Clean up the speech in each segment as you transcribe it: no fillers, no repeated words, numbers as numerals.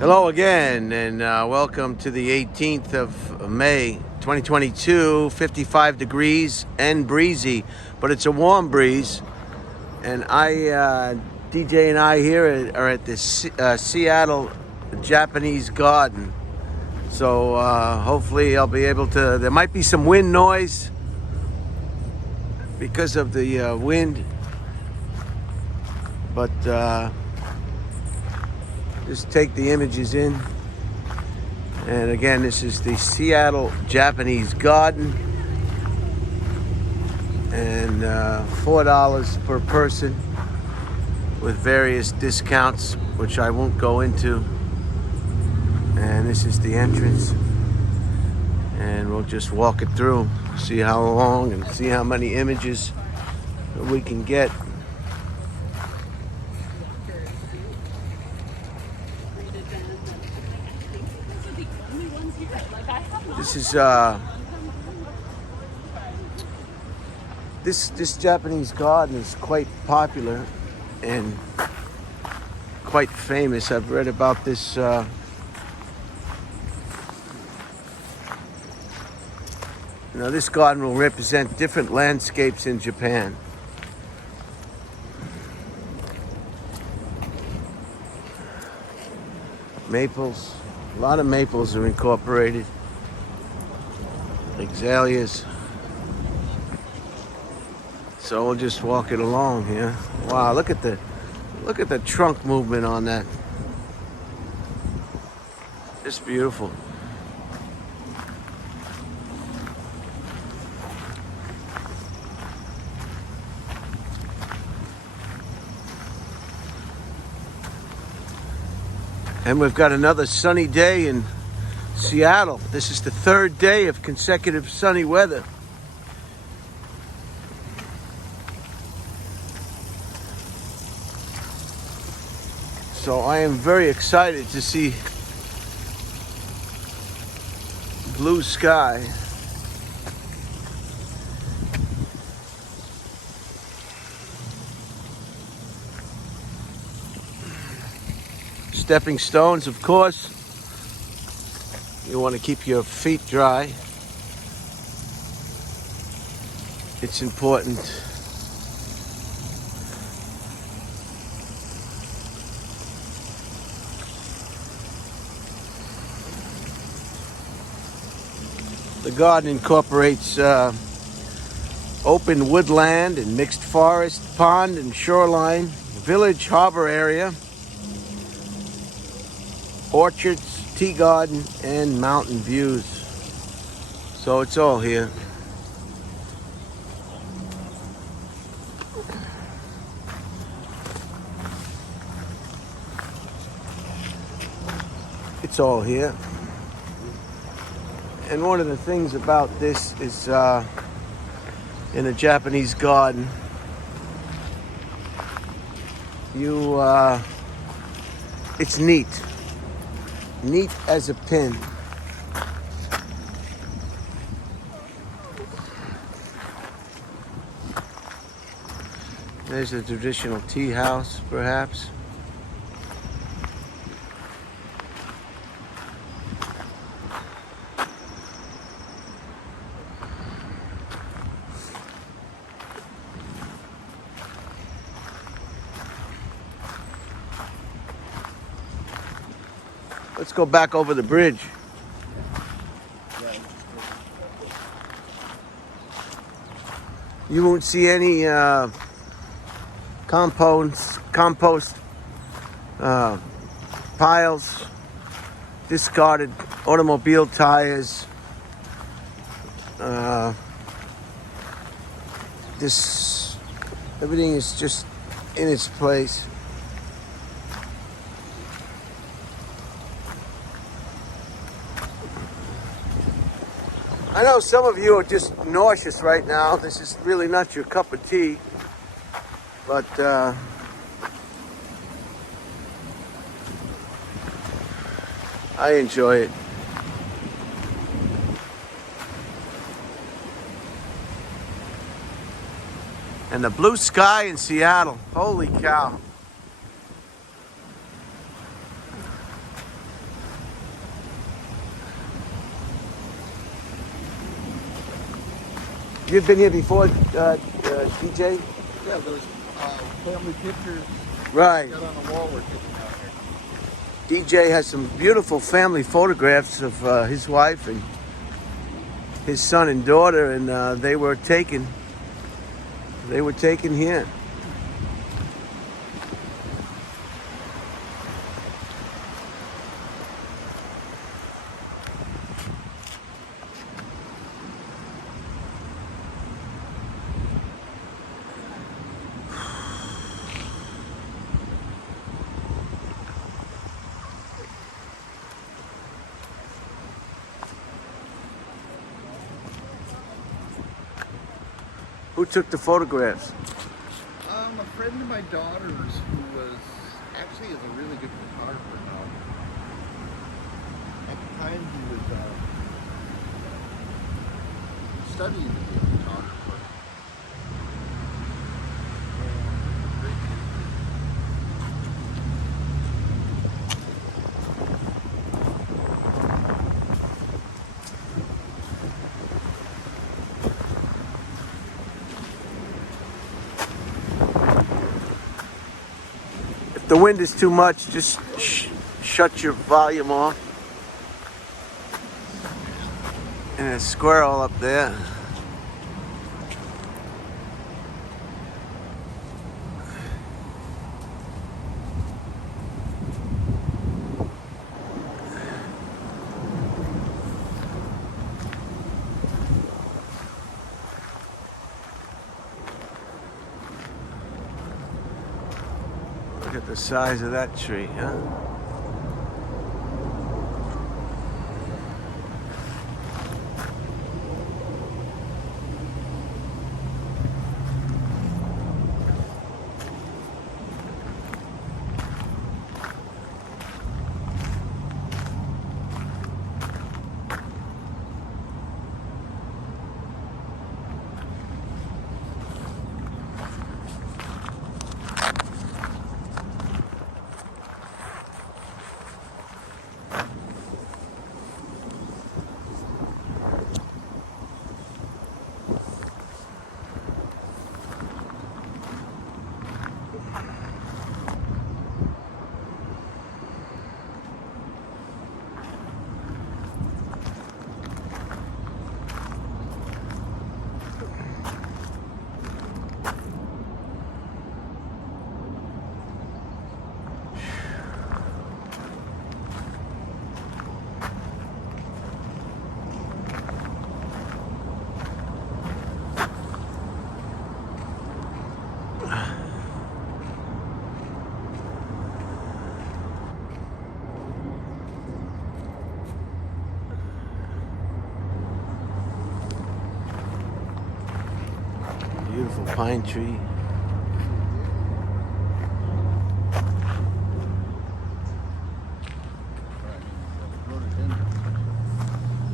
Hello again, and welcome to the 18th of May, 2022, 55 degrees and breezy, but it's a warm breeze. And DJ and I here are at the Seattle Japanese Garden. So hopefully I'll be able to, there might be some wind noise because of the wind, but just take the images in. And again, this is the Seattle Japanese Garden, and $4 per person with various discounts, which I won't go into. And this is the entrance, and we'll just walk it through, see how long and see how many images we can get. This is this Japanese garden is quite popular and quite famous. I've read about this this garden will represent different landscapes in Japan. Maples, a lot of maples are incorporated. Azaleas. So we'll just walk it along here. Wow, look at the trunk movement on that. It's beautiful. And we've got another sunny day in Seattle. This is the third day of consecutive sunny weather. So I am very excited to see blue sky. Stepping stones, of course. You want to keep your feet dry. It's important. The garden incorporates open woodland and mixed forest, pond and shoreline, village harbor area, orchards, tea garden, and mountain views. So it's all here. It's all here. And one of the things about this is in a Japanese garden, it's neat. Neat as a pin. There's a traditional tea house, perhaps. Let's go back over the bridge. You won't see any compost piles, discarded automobile tires. Everything is just in its place. I know some of you are just nauseous right now. This is really not your cup of tea, but I enjoy it. And the blue sky in Seattle, holy cow. you've been here before, DJ? Yeah, those family pictures Right. got on the wall we're taking out here. DJ has some beautiful family photographs of his wife and his son and daughter, and they were taken here. Who took the photographs? A friend of my daughter's who was actually is a really good photographer now. At the time he was studying to be a photographer. If the wind is too much, just shut your volume off. And a squirrel up there. Look at the size of that tree, huh? Beautiful pine tree.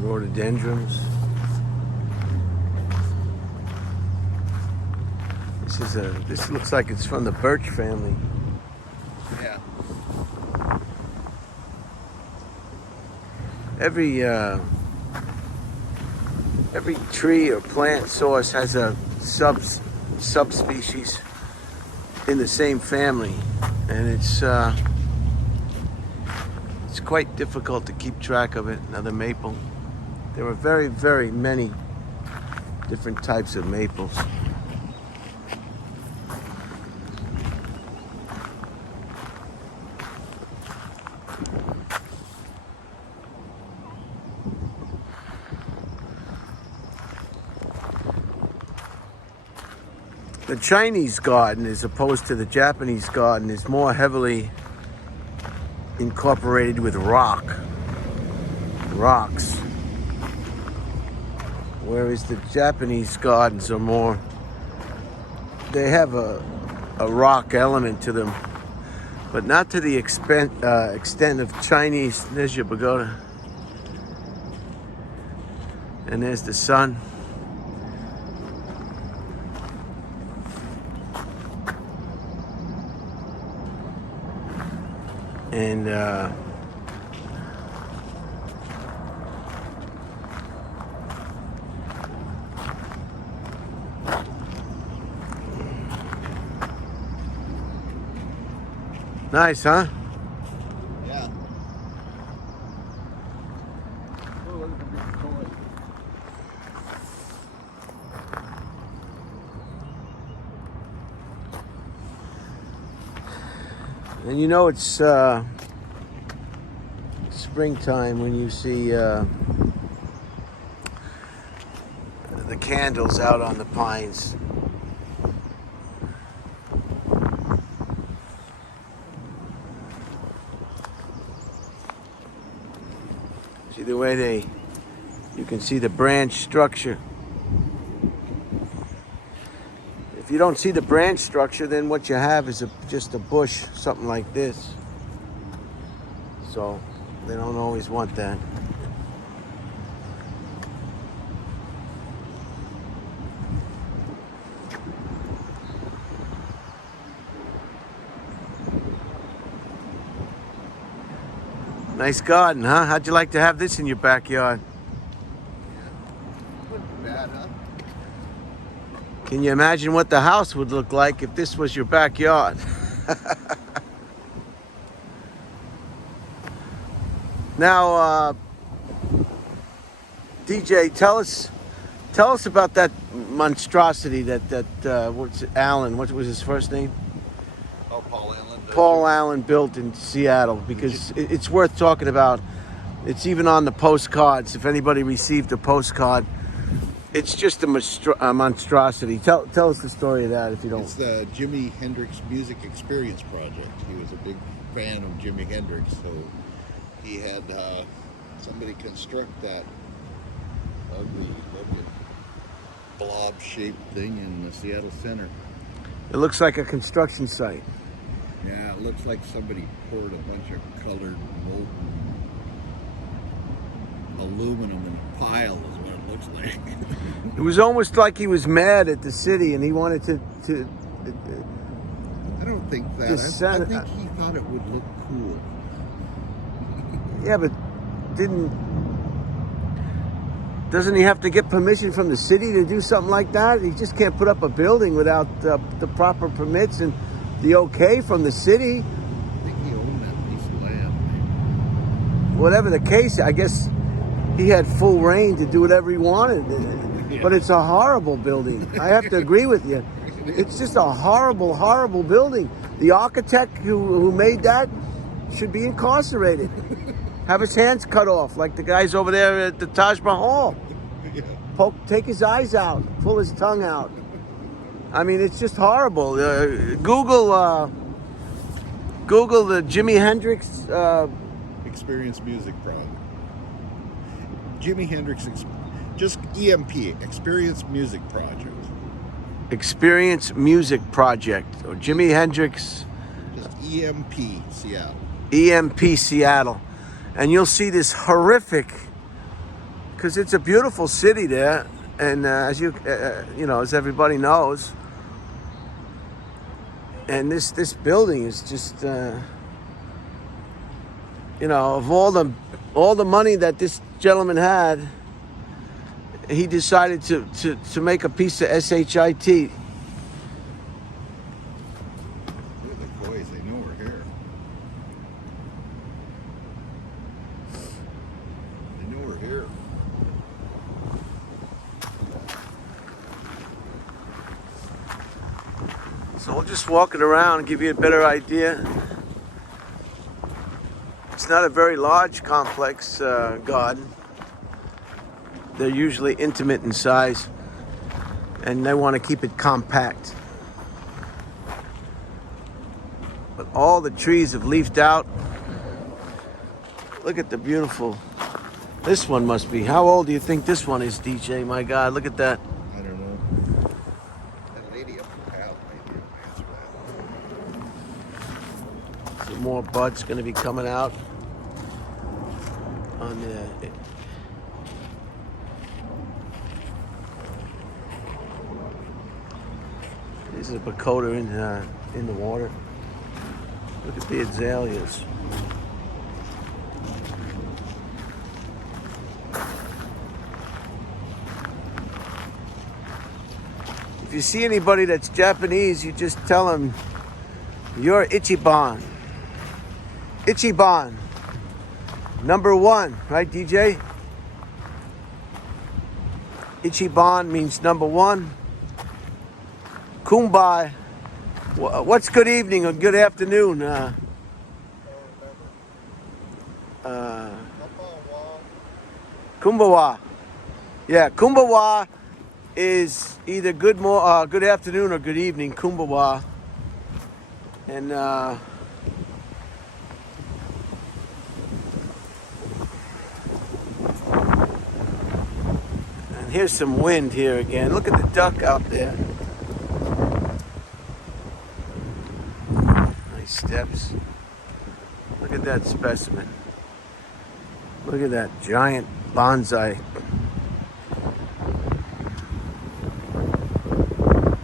Rhododendrons. This looks like it's from the birch family. Yeah. Every tree or plant source has a subspecies in the same family, and it's quite difficult to keep track of it. Another maple. There are very, very many different types of maples. The Chinese garden, as opposed to the Japanese garden, is more heavily incorporated with rocks. Whereas the Japanese gardens are more, they have a rock element to them, but not to the extent of Chinese. There's your pagoda. And there's the sun. And Nice, huh? Yeah. Oh, look at the big toy. And you know it's springtime when you see the candles out on the pines. See the way you can see the branch structure. If you don't see the branch structure, then what you have is just a bush, something like this. So they don't always want that. Nice garden, huh? How'd you like to have this in your backyard? Wasn't bad, huh? Can you imagine what the house would look like if this was your backyard? Now, DJ, tell us about that monstrosity what's it, Allen? What was his first name? Oh, Paul Allen. Paul Allen built in Seattle, because it's worth talking about. It's even on the postcards. If anybody received a postcard, it's just a monstrosity. Tell us the story of that, if you don't. It's the Jimi Hendrix Music Experience Project. He was a big fan of Jimi Hendrix, so he had somebody construct that ugly looking blob-shaped thing in the Seattle center. It looks like a construction site. Yeah, it looks like somebody poured a bunch of colored molten aluminum in a pile is what it looks like. It was almost like he was mad at the city and he wanted to I don't think that. I think he thought it would look cool. yeah, but doesn't he have to get permission from the city to do something like that? He just can't put up a building without the proper permits and the okay from the city. I think he owned that piece of land. Whatever the case, I guess he had full reign to do whatever he wanted. Yeah. But it's a horrible building. I have to agree with you. It's just a horrible, horrible building. The architect who made that should be incarcerated. Have his hands cut off, like the guys over there at the Taj Mahal. Yeah. Take his eyes out, pull his tongue out. I mean, it's just horrible. Google the Jimi Hendrix. Experience Music Project. Jimi Hendrix, just EMP, Experience Music Project. Experience Music Project, or Jimi Hendrix. Just EMP Seattle. EMP Seattle. And you'll see this horrific, because it's a beautiful city there, and as everybody knows, and this building is just, of all the money that this gentleman had, he decided to make a piece of shit. Look at the boys, they know we're here. They know we're here. So we'll just walk it around and give you a better idea. It's not a very large complex garden. They're usually intimate in size, and they want to keep it compact. But all the trees have leafed out. Look at the beautiful, this one must be, how old do you think this one is, DJ? My God, look at that. I don't know. That lady up the path might be an answer. Some more buds going to be coming out on the. This is a pagoda in the water. Look at the azaleas. If you see anybody that's Japanese, you just tell them you're Ichiban. Ichiban, number one, right, DJ? Ichiban means number one. Kumbai. What's good evening or good afternoon? Kumbawa. Yeah, Kumbawa is either good afternoon or good evening. Kumbawa. And here's some wind here again. Look at the duck out there. Nice steps. Look at that specimen. Look at that giant bonsai.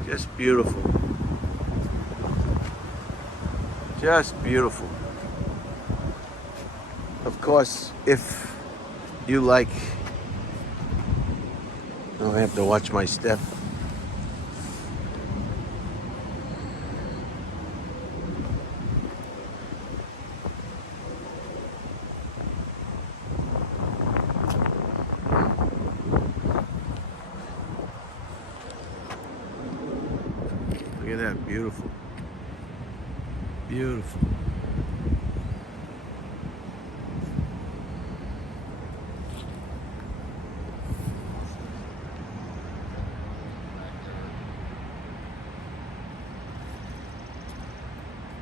Just beautiful. Just beautiful. Of course, if you like... Oh, I have to watch my step. Look at that, beautiful. Beautiful.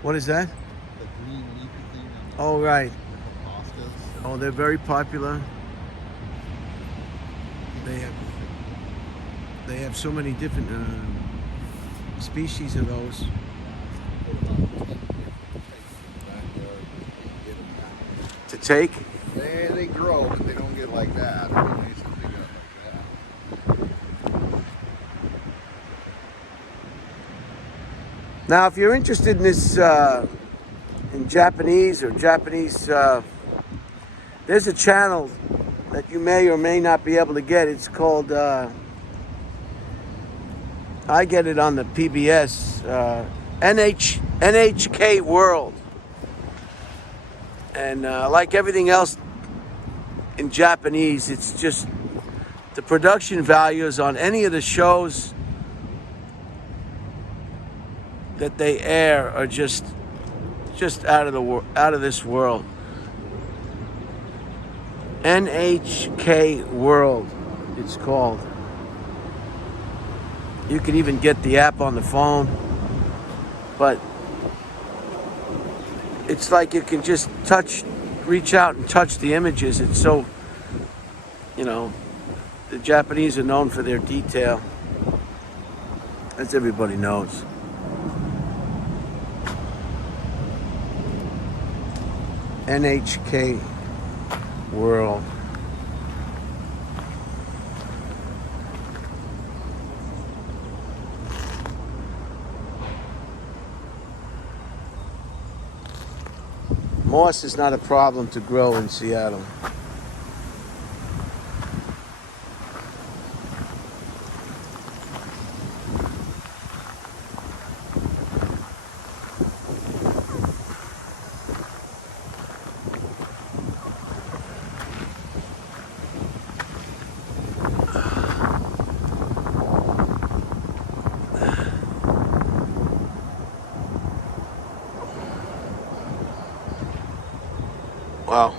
What is that? The green leafy thing. Oh, right. Pastas. Oh, they're very popular. They have so many different species of those. To take? They grow, but they don't get like that. They used to get like that. Now, if you're interested in this, in Japanese, there's a channel that you may or may not be able to get. It's called, I get it on the PBS, NHK World. And like everything else in Japanese, it's just the production values on any of the shows that they air are just out of this world. NHK World, it's called. You can even get the app on the phone, but it's like you can just reach out and touch the images. It's so, the Japanese are known for their detail, as everybody knows. NHK World. Moss is not a problem to grow in Seattle. Wow.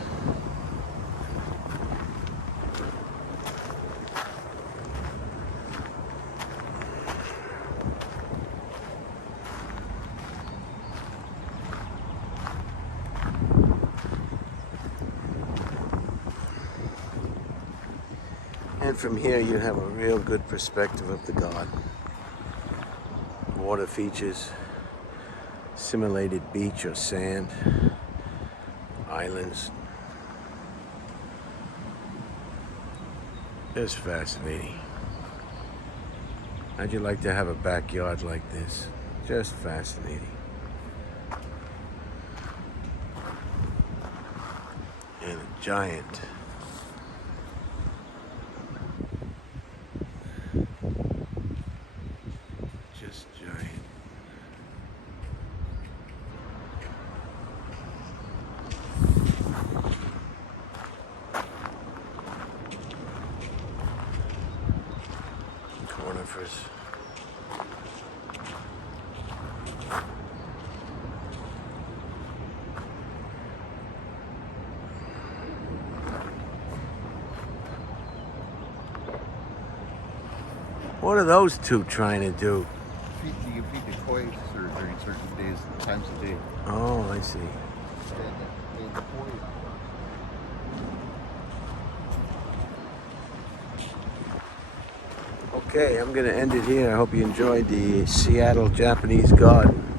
And from here you have a real good perspective of the garden. Water features, simulated beach or sand, islands. It's fascinating. How'd you like to have a backyard like this? Just fascinating. And a giant What are those two trying to do? You can feed the koi during certain days, times of day. Oh, I see. And the koi. Okay, I'm going to end it here. I hope you enjoyed the Seattle Japanese garden.